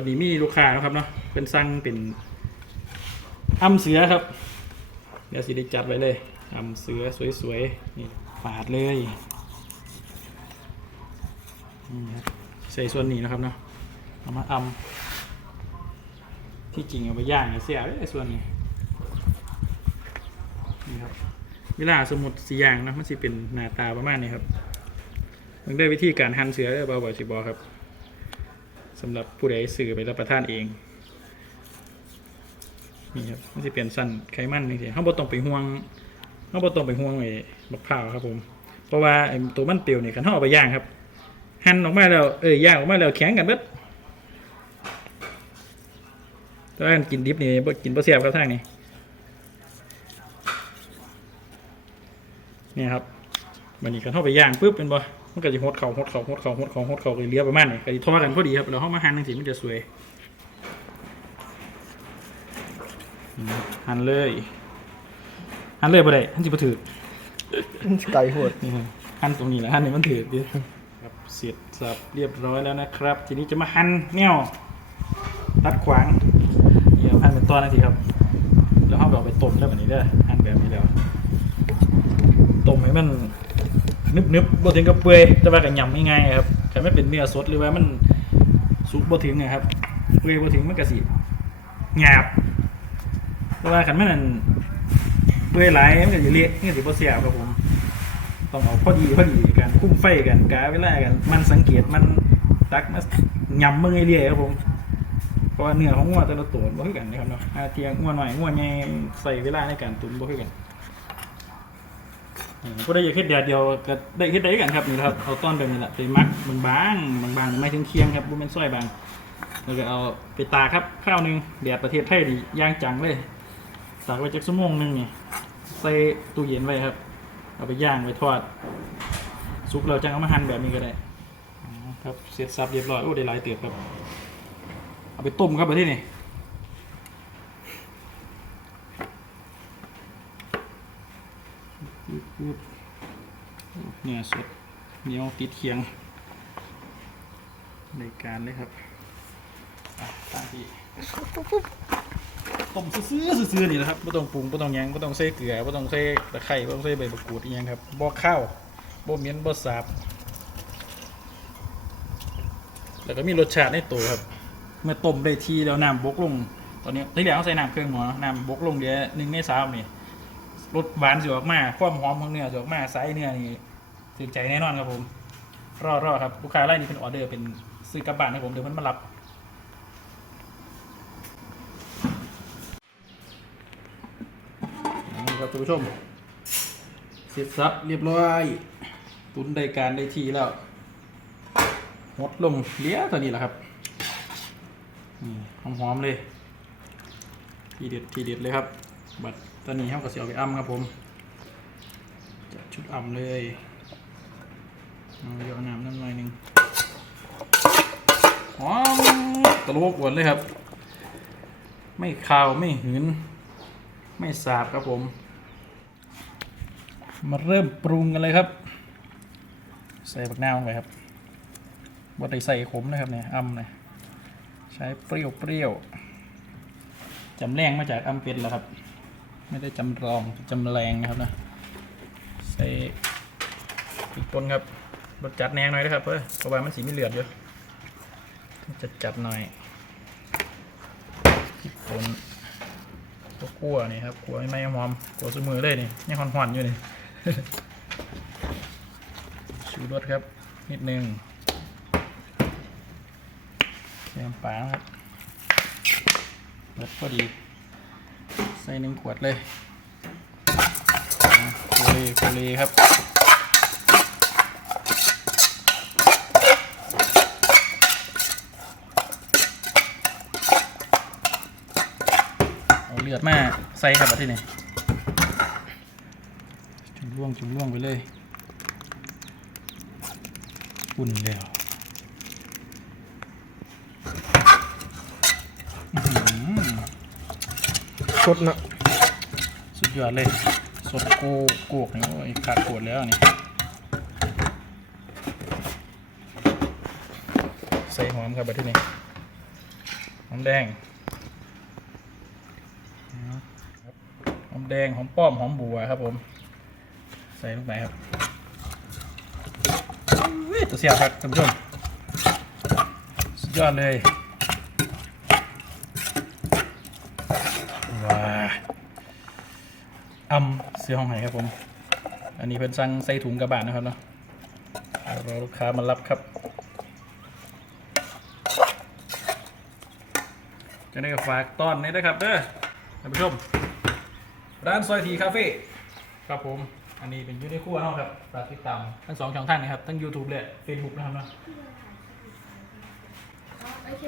บัดนี้มีลูกค้าแล้วครับเนาะเป็นสั่งเป็นอ้ำเสือครับ เดี๋ยวสิได้จัดไว้เลยอ้ำเสือสวยๆนี่ปาดเลยนี่ครับใส่ส่วนนี้นะครับเนาะเอามาอ้ำที่จริงเอาไปย่างเนี่ยเสียเลยส่วนนี้นี่ครับเวลาสมุดสีอย่างนะมันสิเป็นหน้าตาประมาณนี้ครับมันได้วิธีการหั่นเสือได้เบาๆสิบอครับ สำหรับผู้ใดซื้อไปรับประทานเองนี่ครับมันจะเปลี่ยนสั้นไขมันนี่สิเขาบ่ต้องไปห่วงเขาบ่ต้องไปห่วงไอ้บักพร้าวครับผม เพราะว่าไอ้ตัวมันเปรี้ยวเนี่คันเขาเอาไปย่างครับ หั่นออกมาแล้วเอ้ยย่างออกมาแล้วแข็งกันเบิดแต่ว่ากินดิบนี่กินบ่แซ่บครับทางนี้นี่ครับวันนี้คันเขาไปย่างปุ๊บเป็นบ่ มันก็จะหดเข่าหดเข่าหดเข่าหดเข่าหดเข่าก็เลียประมาณนี้ก็สิทอกันพอดีครับแล้วเขามาหั่นจังซี่มันจะสวยหันเลยหันเลยบ่ได้หันจิบ่ถือไก่โหดนี่ครับหันตรงนี้แหละหันนี่มันถือดิครับเสร็จสับเรียบร้อยแล้วนะครับ ทีนี้จะมาหั่นแนวตัดขวางเดี๋ยวหั่นเป็นตอนนาทีครับ แล้วเราเอาไปต้มแล้วแบบนี้เด้อหั่นแบบนี้แล้วต้มให้มัน นึบๆบบ่ถึงกับเปื่อยแต่ว่าก็ยำง่ายๆครับแต่ไม่เป็นเนื้อสดหรือว่ามันสุกบ่ถึงนะครับเปื่อยบ่ถึงมันก็สิหยาบเพราะว่าขันมันนั่นเปื่อยหลายมันก็จะเละมันก็สิบ่เสียครับผมต้องเอาพอดีพอดีกันคุ้มไฟกันกาเวลากัน มันสังเกตมันตักมายำมือเรื่อยๆครับผมเพราะว่าเนื้อของงัวแต่ละตัวบ่คือกันนะครับเนาะอาเทียงงัวหน่อยงัวใหญ่ใส่เวลาในการตุ๋นบ่คือกัน ผู้ใดอยากเฮ็ดแดดเดียวก็ได้เฮ็ดได้กันครับนี่ครับเอาต้อนแบบนี้แหละไปมักบางๆบางๆไม่ถึงเคียงครับบ่แม่นซอยบางแล้วก็เอาไปตากครับข้าวหนึ่งแดดประเทศไทยดีย่างจังเลยตากไว้จักชั่วโมงหนึ่งนี่ใส่ตู้เย็นไว้ครับ เอาไปย่างไปทอดซุปเราจังเอามาหั่นแบบนี้ก็ได้ครับเสร็จสับเรียบร้อยโอ้ได้หลายเติบครับเอาไปต้มครับประเทศนี้ เนี่ยสดเหนียวติดเคียง ในการเลยครับอะตั้งที่ต้มซื่อๆซื่อนี่แหละครับไม่ต้องปรุงไม่ต้องยังไม่ต้องใส่เกลือไม่ต้องใส่ตะไคร้ไม่ต้องใส่ใบมะกรูดอหยังครับบ่ข้าวบ่เหม็นบ่สาบ แล้วก็มีรสชาติในตัวครับ เมื่อต้มได้ทีแล้วน้ำบกลง ตอนนี้ที่แล้วใส่น้ำเครื่องหมอน้ำบกลงเดี๋ยวหนึ่งในสามนี่ รสหวานสิออกมาความหอมของเนื้อสิออกมาไซส์เนื้อนี่ถึงใจแน่นอนครับผม รอรอครับลูกค้ารายนี้เป็นออเดอร์เป็นซื้อกลับบ้านให้ผมเดี๋ยวมันมารับนี่ครับท่านผู้ชมเสร็จสับเรียบร้อย ตุนได้การได้ทีแล้วหดลงเลี้ยตัวนี้แหละครับนี่หอมๆเลย ทีเด็ดทีเด็ดเลยครับ บัดตอนนี้เขาก็เสียเอาไปอ้ำครับผมจัดชุดอ้ำเลยเอาเยอะน้ำน้ำหน่อยหนึ่งหอมตะลุกวนเลยครับ ไม่คาวไม่หืน ไม่สาบครับผม มาเริ่มปรุงกันเลยครับ ใส่บักนาวลงไปครับว่าได้ใส่ขมนะครับเนี่ยอ่ำเนี่ยใช้เปรี้ยวเปรี้ยวจำแรงมาจากอ่ำเป็ดแล้วครับ ไม่ได้จำลองจำแรงนะครับนะใส่อีกปนครับรสจัดแนงหน่อยนะครับเพื่อเพราะว่ามันสีไม่เหลือดเยอะจัดจัดหน่อยอีกปนตัวคั่วนี่ครับคั่วไม่ไม่หอมคั่วสมือเลยนี่ยังหอนๆอยู่นี่ชูรสครับ นิดนึงใส่น้ำปลาครับรสพอดี ส่หนึ่งขวดเลยโคเลโคเลครับเอาเลือดมาใส่ครับที่นี่จุ่มล่วงจุ่มล่วงไปเลยอุ่นแล้วอื้อหือ สดนะสุดยอดเลย สดโกโกกนี่โอ้ยขาดปวดแล้วนี่ใส่หอมครับที่นี่หอมแดงหอมแดงหอมป้อมหอมบัวครับผม ใส่ลงไปครับตัวเสียบครับท่านผู้ชมสุดยอดเลย ว้า อำเสื้อห้องไหนครับผม อันนี้เป็นสั่งใส่ถุงกระบาดนะครับเนาะรอลูกค้ามารับครับจะได้ฝากตอนนี้นะครับเด้อท่านผู้ชม ร้านซอยทีคาเฟ่ครับผม อันนี้เป็นยูในครัวเนาะครับฝากติดตามทั้งสองช่องทางนะครับทั้ง YouTube และ Facebook นะครับเนาะโอเค